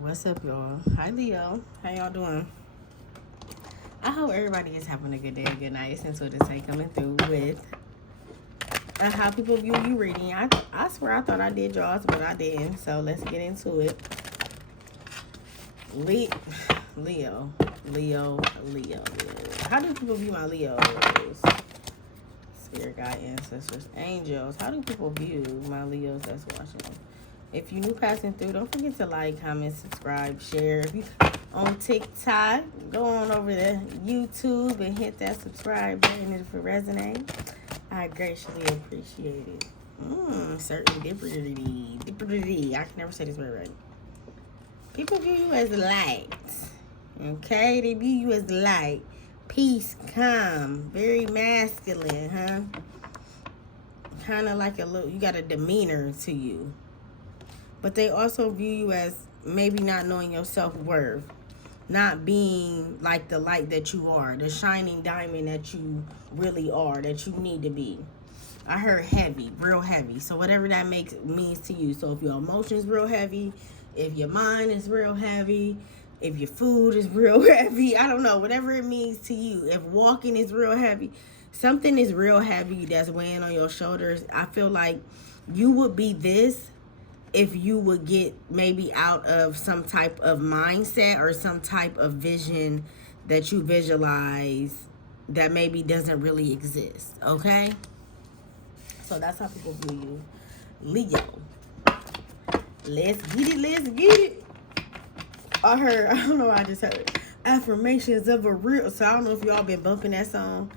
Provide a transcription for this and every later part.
What's up, y'all? Hi, Leo. How y'all doing? I hope everybody is having a good day, a good night. Since what is coming through with how people view you reading. I swear I thought I did y'all's, but I didn't. So let's get into it. Leo. How do people view my Leos? Spirit guide, ancestors, angels. How do people view my Leos that's watching? If you're new passing through, don't forget to like, comment, subscribe, share. If you on TikTok, go on over to YouTube and hit that subscribe button if it resonates. I greatly appreciate it. Certain dipperity. I can never say this word right. People view you as light. Okay? They view you as light. Peace, calm, very masculine, huh? Kind of like you got a demeanor to you. But they also view you as maybe not knowing your self-worth, not being like the light that you are, the shining diamond that you really are, that you need to be. I heard heavy, real heavy. So whatever that means to you. So if your emotions real heavy, if your mind is real heavy, if your food is real heavy, I don't know, whatever it means to you. If walking is real heavy, something is real heavy that's weighing on your shoulders. I feel like you would be this if you would get maybe out of some type of mindset or some type of vision that you visualize that maybe doesn't really exist, okay? So that's how people view you. Leo. Let's get it. I don't know, I just heard affirmations of a real, so I don't know if y'all been bumping that song.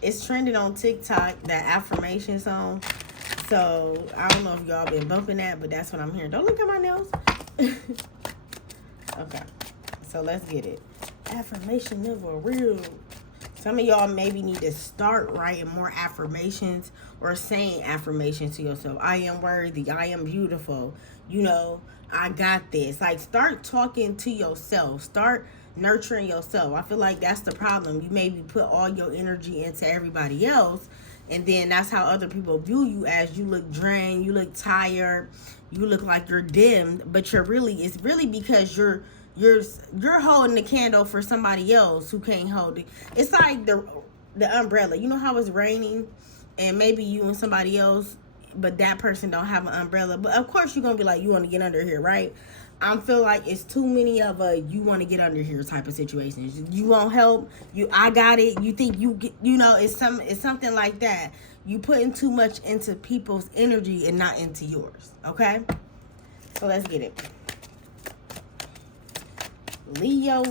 It's trending on TikTok, that affirmation song. So, I don't know if y'all been bumping that, but that's what I'm hearing. Don't look at my nails. Okay. So, let's get it. Affirmation of a real. Some of y'all maybe need to start writing more affirmations or saying affirmations to yourself. I am worthy. I am beautiful. You know, I got this. Like, start talking to yourself. Start nurturing yourself. I feel like that's the problem. You maybe put all your energy into everybody else. And then that's how other people view you, as you look drained, you look tired, you look like you're dimmed, but it's really because you're holding the candle for somebody else who can't hold it. It's like the umbrella. You know how it's raining and maybe you and somebody else, but that person don't have an umbrella. But of course you're going to be like, you want to get under here, right? I feel like it's too many of you want to get under here type of situations. You won't help. I got it. You think it's something like that. You putting too much into people's energy and not into yours. Okay? So let's get it. Leo.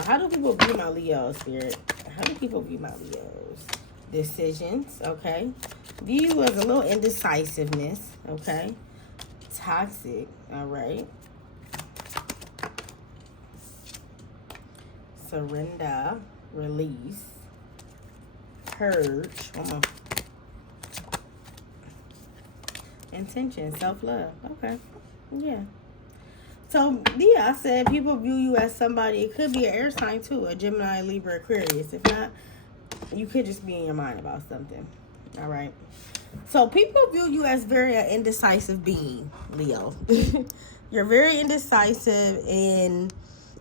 How do people view my Leo, Spirit? How do people view my Leos? Decisions, okay? View you as a little indecisiveness, okay? Toxic, all right? Surrender, release, purge, intention, self-love. Okay, yeah. So, yeah, I said people view you as somebody. It could be an air sign, too, a Gemini, Libra, Aquarius. If not, you could just be in your mind about something. All right. So, people view you as very indecisive being, Leo. You're very indecisive, and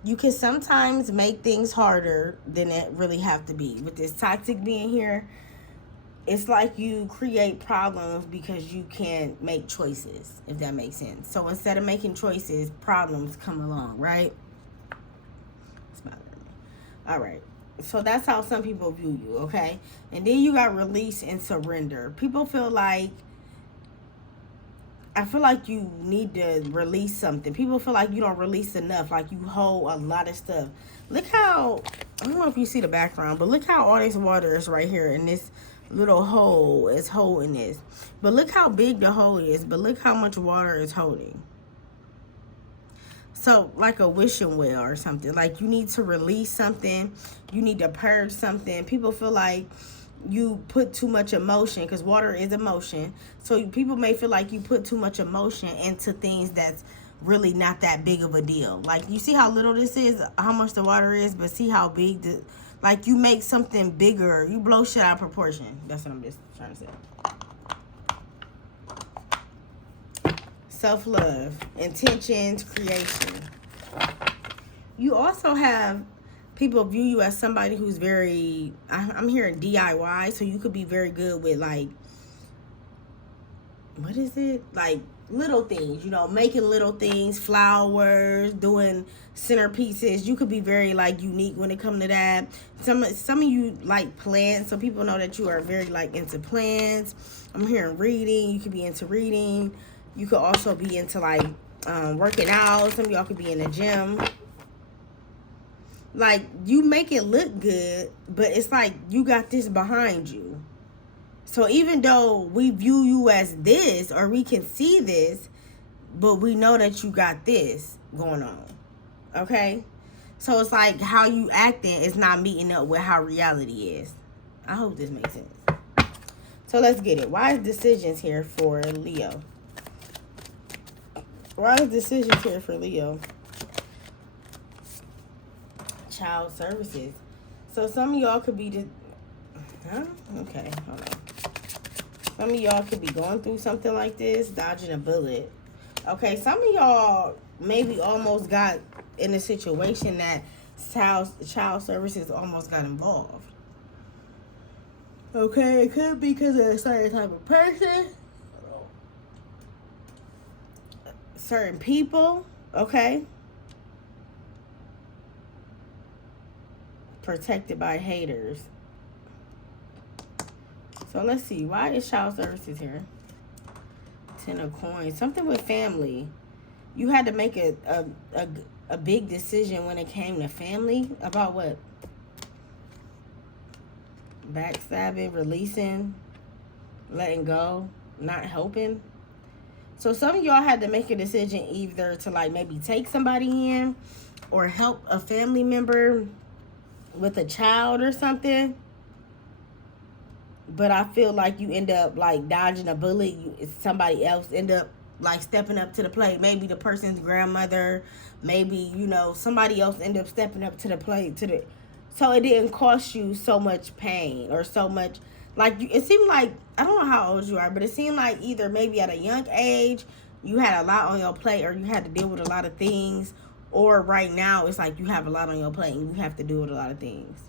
you can sometimes make things harder than it really have to be. With this toxic being here, it's like you create problems because you can't make choices, if that makes sense. So instead of making choices, problems come along, right? Smile at me. All right. So that's how some people view you, okay? And then you got release and surrender. People feel like, I feel like you need to release something. People feel like you don't release enough, like you hold a lot of stuff. Look how, I don't know if you see the background, but look how all this water is right here in this little hole is holding this. But look how big the hole is, but look how much water is holding. So like a wishing well or something. Like you need to release something. You need to purge something. People feel like you put too much emotion, because water is emotion. So people may feel like you put too much emotion into things that's really not that big of a deal. Like you see how little this is, how much the water is, but see how big like you make something bigger. You blow shit out of proportion. That's what I'm just trying to say. Self-love, intentions, creation. You also have people view you as somebody who's very, I'm hearing DIY, so you could be very good with, like, what is it? Like, little things, you know, making little things, flowers, doing centerpieces. You could be very, like, unique when it comes to that. Some of you like plants, so people know that you are very, like, into plants. I'm hearing reading. You could be into reading. You could also be into, like, working out. Some of y'all could be in the gym. Like, you make it look good, but it's like you got this behind you. So even though we view you as this, or we can see this, but we know that you got this going on. Okay? So it's like how you acting is not meeting up with how reality is. I hope this makes sense. So let's get it. Why is decisions here for Leo? Why is decisions here for Leo? Child services. So some of y'all could be just, okay, hold on. Some of y'all could be going through something like this, dodging a bullet. Okay, some of y'all maybe almost got in a situation that child services almost got involved. Okay, it could be because of a certain type of person, certain people, okay? Protected by haters. So let's see. Why is child services here? 10 of coins. Something with family. You had to make a big decision when it came to family. About what? Backstabbing, releasing, letting go, not helping. So some of y'all had to make a decision either to, like, maybe take somebody in or help a family member with a child or something. But I feel like you end up, like, dodging a bullet. Somebody else end up, like, stepping up to the plate. Maybe the person's grandmother. Maybe, you know, somebody else end up stepping up to the plate. So it didn't cost you so much pain or so much. Like, it seemed like, I don't know how old you are, but it seemed like either maybe at a young age you had a lot on your plate, or you had to deal with a lot of things. Or right now it's like you have a lot on your plate and you have to deal with a lot of things.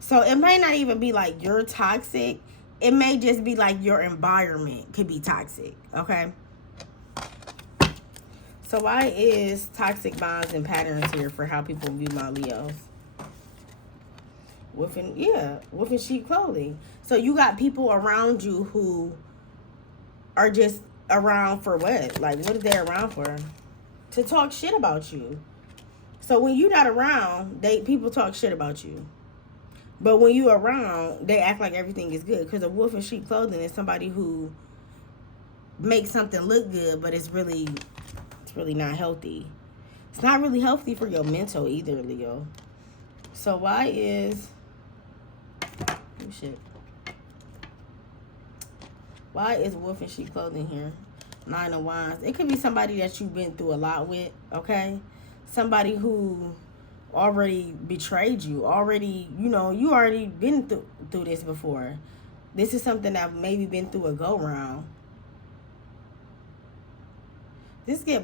So it may not even be like you're toxic. It may just be like your environment could be toxic, okay? So why is toxic bonds and patterns here for how people view my Leos? Wolf in sheep clothing. So you got people around you who are just around for what? Like, what are they around for? To talk shit about you. So when you're not around, people talk shit about you. But when you around, they act like everything is good. Because a wolf in sheep clothing is somebody who makes something look good, but it's really not healthy. It's not really healthy for your mental either, Leo. So why is... oh, shit. Why is wolf in sheep clothing here? 9 of Wands. It could be somebody that you've been through a lot with, okay? Somebody who already betrayed you, already, you know, you already been through this before. This is something that maybe been through a go-round. This seem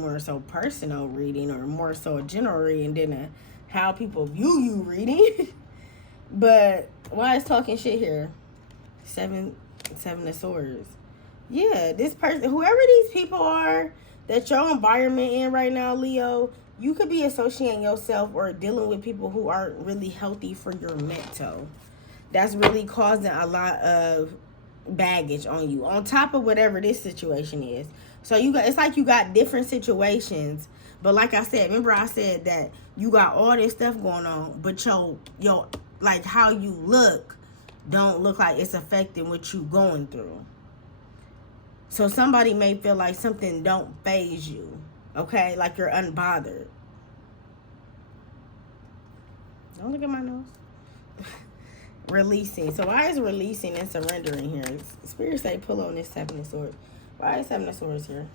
more so personal reading, or more so a general reading than a how people view you reading. But why is talking shit here? 7 of Swords. Yeah, this person, whoever these people are that your environment in right now, Leo, you could be associating yourself or dealing with people who aren't really healthy for your mental. That's really causing a lot of baggage on you, on top of whatever this situation is. So it's like you got different situations, but like I said, remember I said that you got all this stuff going on, but your like how you look don't look like it's affecting what you going through. So somebody may feel like something don't faze you, okay? Like you're unbothered. Don't look at my nose. Releasing. So why is releasing and surrendering here? Spirit say pull on this 7 of Swords. Why is 7 of Swords here?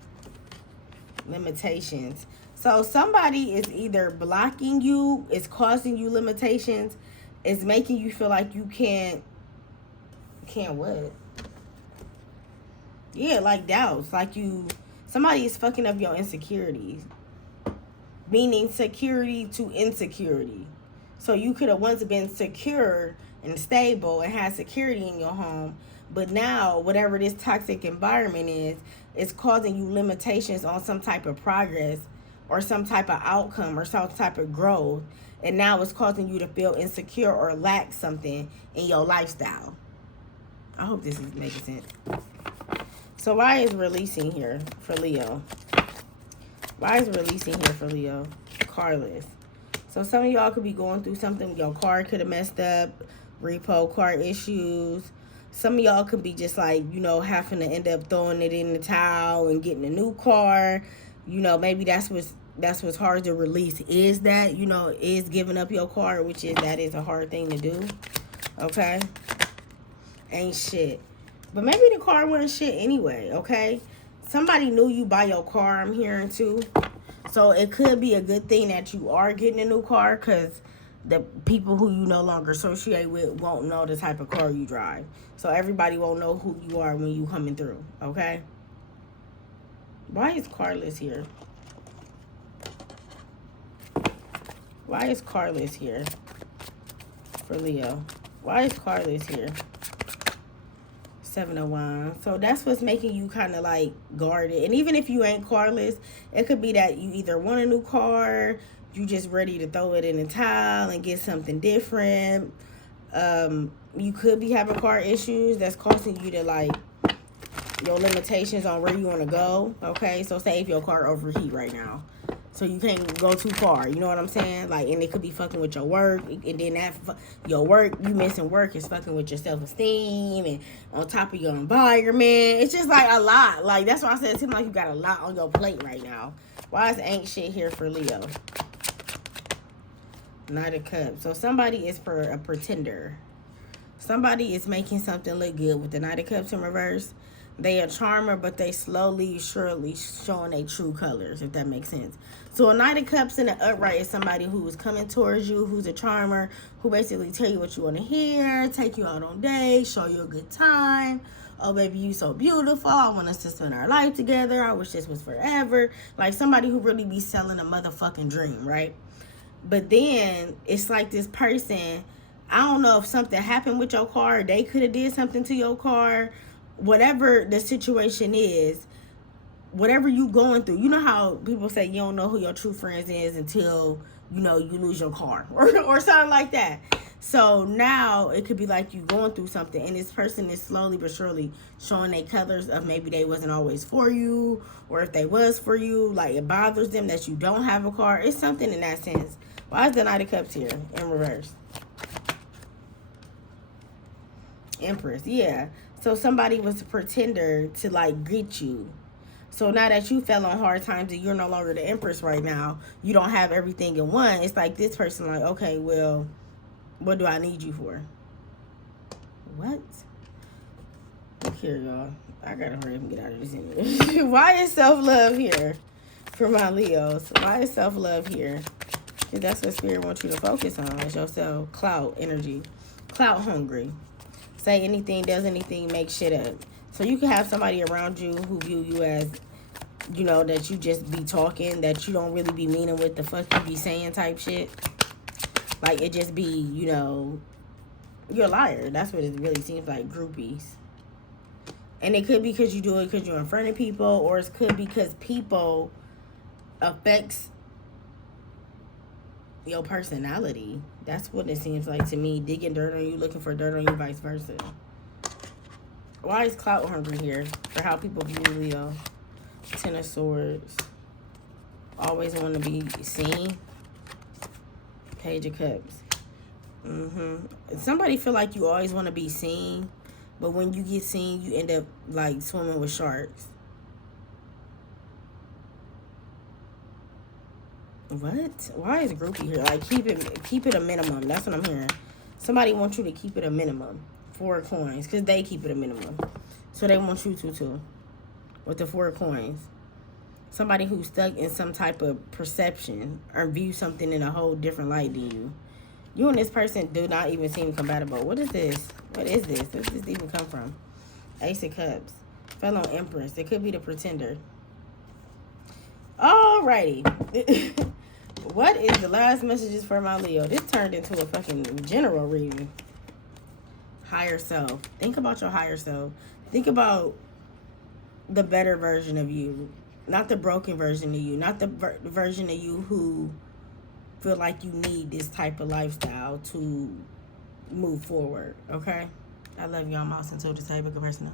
Limitations. So somebody is either blocking you, is causing you limitations, is making you feel like you can't what? Yeah, like doubts. Like somebody is fucking up your insecurities. meaning security to insecurity. So you could have once been secure and stable and had security in your home, but now whatever this toxic environment is, it's causing you limitations on some type of progress or some type of outcome or some type of growth. And now it's causing you to feel insecure or lack something in your lifestyle. I hope this is making sense. So why is releasing here for Leo? Why is releasing here for Leo? Carless. So some of y'all could be going through something. Your car could have messed up. Repo car issues. Some of y'all could be just like, you know, having to end up throwing it in the towel and getting a new car. You know, maybe that's what's hard to release, is that, you know, is giving up your car, which is, that is a hard thing to do. Okay? Ain't shit. But maybe the car wasn't shit anyway, okay? Somebody knew you by your car, I'm hearing too. So it could be a good thing that you are getting a new car, because the people who you no longer associate with won't know the type of car you drive. So everybody won't know who you are when you coming through, okay? Why is carless here? Why is carless here for Leo? Why is carless here? Seven of Wands. So that's what's making you kind of like guarded. And even if you ain't carless, it could be that you either want a new car, you just ready to throw it in the towel and get something different. You could be having car issues that's causing you to like your limitations on where you want to go. Okay, so say if your car overheat right now, so you can't go too far, you know what I'm saying? Like, and it could be fucking with your work, and then your work, you missing work is fucking with your self-esteem, and on top of your environment. It's just like a lot. Like, that's why I said it seems like you got a lot on your plate right now. Why is ain't shit here for Leo? Knight of Cups. So somebody is for a pretender. Somebody is making something look good with the Knight of Cups in reverse. They a charmer, but they slowly, surely showing their true colors, if that makes sense. So a Knight of Cups in the upright is somebody who is coming towards you, who's a charmer, who basically tell you what you want to hear, take you out on dates, show you a good time. Oh, baby, you so beautiful. I want us to spend our life together. I wish this was forever. Like somebody who really be selling a motherfucking dream, right? But then it's like this person, I don't know if something happened with your car, they could have did something to your car. Whatever the situation is, whatever you going through, you know how people say you don't know who your true friends is until, you know, you lose your car or something like that. So now it could be like you going through something, and this person is slowly but surely showing their colors of maybe they wasn't always for you, or if they was for you, like it bothers them that you don't have a car. It's something in that sense. Why is the Knight of Cups here in reverse? Empress, yeah. So somebody was a pretender to like get you. So now that you fell on hard times and you're no longer the Empress right now, you don't have everything in one. It's like this person like, okay, well, what do I need you for? What? Look here, y'all. I gotta hurry up and get out of this anyway. Why is self-love here for my Leos? Why is self-love here? Because that's what Spirit wants you to focus on. Is yourself. Clout energy. Clout hungry. Say anything, does anything, make shit up. So you can have somebody around you who view you as, you know, that you just be talking, that you don't really be meaning what the fuck you be saying type shit. Like, it just be, you know, you're a liar. That's what it really seems like, groupies. And it could be because you do it because you're in front of people, or it could be because people affects your personality. That's what it seems like to me. Digging dirt on you, looking for dirt on you, vice versa. Why is clout hungry here for how people view Leo? Ten of Swords. Always want to be seen. Page of Cups. Somebody feel like you always want to be seen, but when you get seen, you end up like swimming with sharks. What? Why is groupie here? Like, keep it a minimum. That's what I'm hearing. Somebody wants you to keep it a minimum. 4 coins. Because they keep it a minimum. So they want you to too. With the 4 coins. Somebody who's stuck in some type of perception or view something in a whole different light than you. You and this person do not even seem compatible. What is this? What is this? Where does this even come from? Ace of Cups. Fell on Empress. It could be the pretender. Alrighty. What is the last messages for my Leo? This turned into a fucking general reading. Higher self. Think about your higher self. Think about the better version of you. Not the broken version of you. Not the version of you who feel like you need this type of lifestyle to move forward. Okay? I love y'all. I'm Mouse until the table personal.